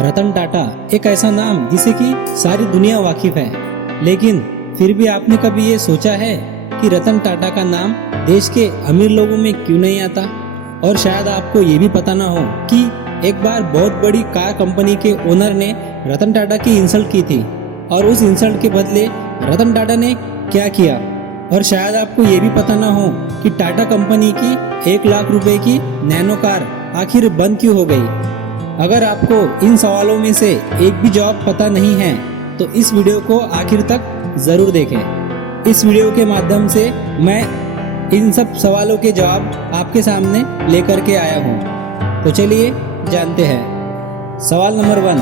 रतन टाटा एक ऐसा नाम जिसे कि सारी दुनिया वाकिफ है, लेकिन फिर भी आपने कभी ये सोचा है कि रतन टाटा का नाम देश के अमीर लोगों में क्यों नहीं आता? और शायद आपको ये भी पता ना हो कि एक बार बहुत बड़ी कार कंपनी के ओनर ने रतन टाटा की इंसल्ट की थी और उस इंसल्ट के बदले रतन टाटा ने क्या किया। और शायद आपको ये भी पता ना हो कि टाटा कंपनी की 1 लाख रुपए की नैनो कार आखिर बंद क्यों हो गई। अगर आपको इन सवालों में से एक भी जवाब पता नहीं है तो इस वीडियो को आखिर तक जरूर देखें। इस वीडियो के माध्यम से मैं इन सब सवालों के जवाब आपके सामने लेकर के आया हूँ। तो चलिए जानते हैं। सवाल नंबर 1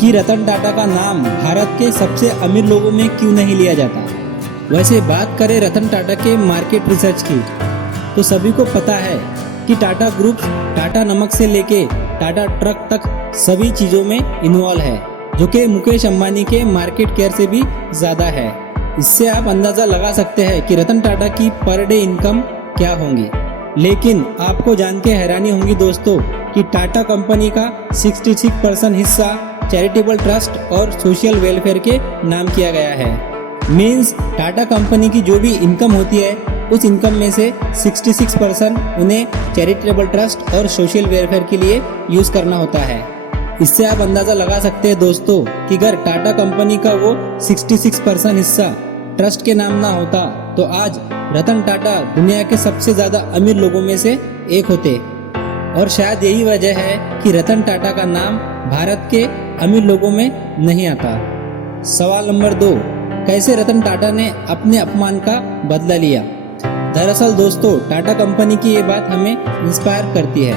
कि रतन टाटा का नाम भारत के सबसे अमीर लोगों में क्यों नहीं लिया जाता। वैसे बात करें रतन टाटा के मार्केट रिसर्च की तो सभी को पता है कि टाटा ग्रुप टाटा नमक से लेके टाटा ट्रक तक सभी चीज़ों में इन्वॉल्व है, जो कि मुकेश अंबानी के मार्केट केयर से भी ज़्यादा है। इससे आप अंदाज़ा लगा सकते हैं कि रतन टाटा की पर डे इनकम क्या होंगी। लेकिन आपको जान के हैरानी होगी दोस्तों कि टाटा कंपनी का 66% हिस्सा चैरिटेबल ट्रस्ट और सोशल वेलफेयर के नाम किया गया है। मीन्स टाटा कंपनी की जो भी इनकम होती है उस इनकम में से 66% उन्हें चैरिटेबल ट्रस्ट और सोशल वेलफेयर के लिए यूज़ करना होता है। इससे आप अंदाज़ा लगा सकते हैं दोस्तों कि अगर टाटा कंपनी का वो 66% हिस्सा ट्रस्ट के नाम ना होता तो आज रतन टाटा दुनिया के सबसे ज़्यादा अमीर लोगों में से एक होते। और शायद यही वजह है कि रतन टाटा का नाम भारत के अमीर लोगों में नहीं आता। सवाल नंबर 2 कैसे रतन टाटा ने अपने अपमान का बदला लिया। दरअसल दोस्तों टाटा कंपनी की ये बात हमें इंस्पायर करती है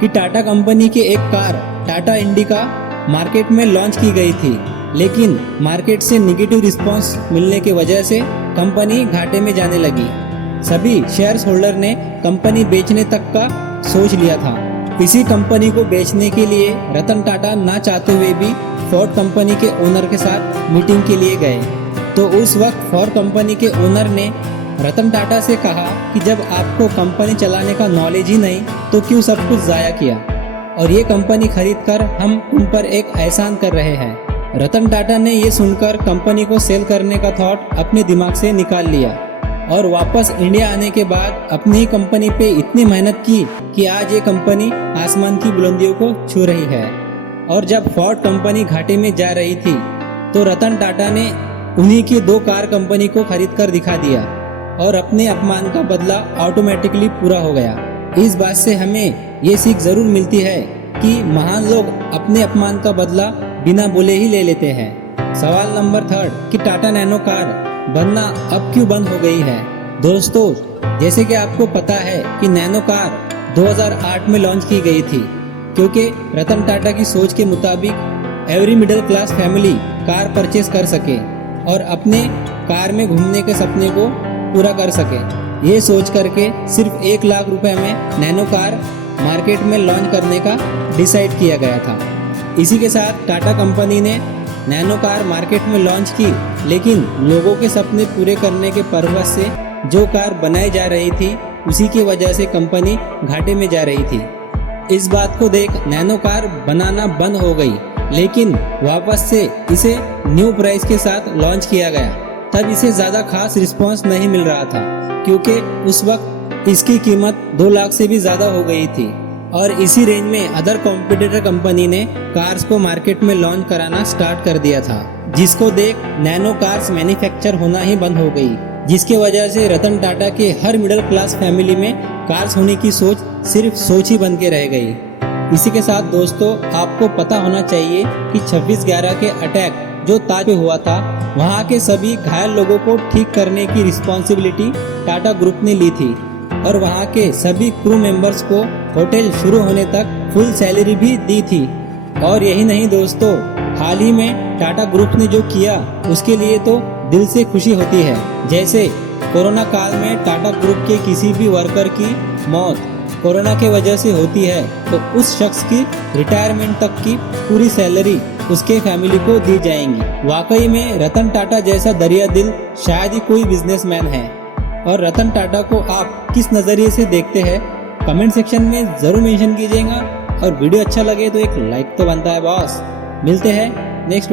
कि टाटा कंपनी की एक कार टाटा इंडिका मार्केट में लॉन्च की गई थी, लेकिन मार्केट से निगेटिव रिस्पांस मिलने की वजह से कंपनी घाटे में जाने लगी। सभी शेयर होल्डर ने कंपनी बेचने तक का सोच लिया था। इसी कंपनी को बेचने के लिए रतन टाटा ना चाहते हुए भी फोर्ड कंपनी के ओनर के साथ मीटिंग के लिए गए। तो उस वक्त फोर्ड कंपनी के ओनर ने रतन टाटा से कहा कि जब आपको कंपनी चलाने का नॉलेज ही नहीं तो क्यों सब कुछ ज़ाया किया, और ये कंपनी खरीद कर हम उन पर एक एहसान कर रहे हैं। रतन टाटा ने ये सुनकर कंपनी को सेल करने का थॉट अपने दिमाग से निकाल लिया और वापस इंडिया आने के बाद अपनी ही कंपनी पे इतनी मेहनत की कि आज ये कंपनी आसमान की बुलंदियों को छू रही है। और जब फोर्ड कंपनी घाटे में जा रही थी तो रतन टाटा ने उन्हीं की 2 कार कंपनी को खरीद कर दिखा दिया और अपने अपमान का बदला ऑटोमेटिकली पूरा हो गया। इस बात से हमें ये सीख जरूर मिलती है कि महान लोग अपने अपमान का बदला बिना बोले ही ले लेते हैं। सवाल नंबर 3 कि टाटा नैनो कार बनना अब क्यों बंद हो गई है। दोस्तों जैसे कि आपको पता है कि नैनो कार 2008 में लॉन्च की गई थी, क्योंकि रतन टाटा की सोच के मुताबिक every middle class family car purchase कर सके और अपने कार में घूमने के सपने को पूरा कर सके। ये सोच करके सिर्फ 1 लाख रुपए में नैनो कार मार्केट में लॉन्च करने का डिसाइड किया गया था। इसी के साथ टाटा कंपनी ने नैनो कार मार्केट में लॉन्च की, लेकिन लोगों के सपने पूरे करने के पर्पस से जो कार बनाई जा रही थी उसी की वजह से कंपनी घाटे में जा रही थी। इस बात को देख नैनो कार बनाना बंद हो गई, लेकिन वापस से इसे न्यू प्राइस के साथ लॉन्च किया गया। तब इसे ज़्यादा खास रिस्पांस नहीं मिल रहा था, क्योंकि उस वक्त इसकी कीमत 2 लाख से भी ज़्यादा हो गई थी। और इसी रेंज में अदर कॉम्पिटिटर कंपनी ने कार्स को मार्केट में लॉन्च कराना स्टार्ट कर दिया था, जिसको देख नैनो कार्स मैन्युफैक्चर होना ही बंद हो गई, जिसके वजह से रतन टाटा के हर मिडिल क्लास फैमिली में कार्स होने की सोच सिर्फ सोच ही बन के रह गई। इसी के साथ दोस्तों आपको पता होना चाहिए कि 26/11 के अटैक जो ताज पे हुआ था, वहाँ के सभी घायल लोगों को ठीक करने की रिस्पॉन्सिबिलिटी टाटा ग्रुप ने ली थी और वहाँ के सभी क्रू मेंबर्स को होटल शुरू होने तक फुल सैलरी भी दी थी। और यही नहीं दोस्तों, हाल ही में टाटा ग्रुप ने जो किया उसके लिए तो दिल से खुशी होती है। जैसे कोरोना काल में टाटा ग्रुप के किसी भी वर्कर की मौत कोरोना के वजह से होती है तो उस शख्स की रिटायरमेंट तक की पूरी सैलरी उसके फैमिली को दी जाएंगी। वाकई में रतन टाटा जैसा दरिया दिल शायद ही कोई बिजनेसमैन है। और रतन टाटा को आप किस नज़रिए से देखते हैं कमेंट सेक्शन में ज़रूर मेंशन कीजिएगा। और वीडियो अच्छा लगे तो एक लाइक तो बनता है बॉस। मिलते हैं नेक्स्ट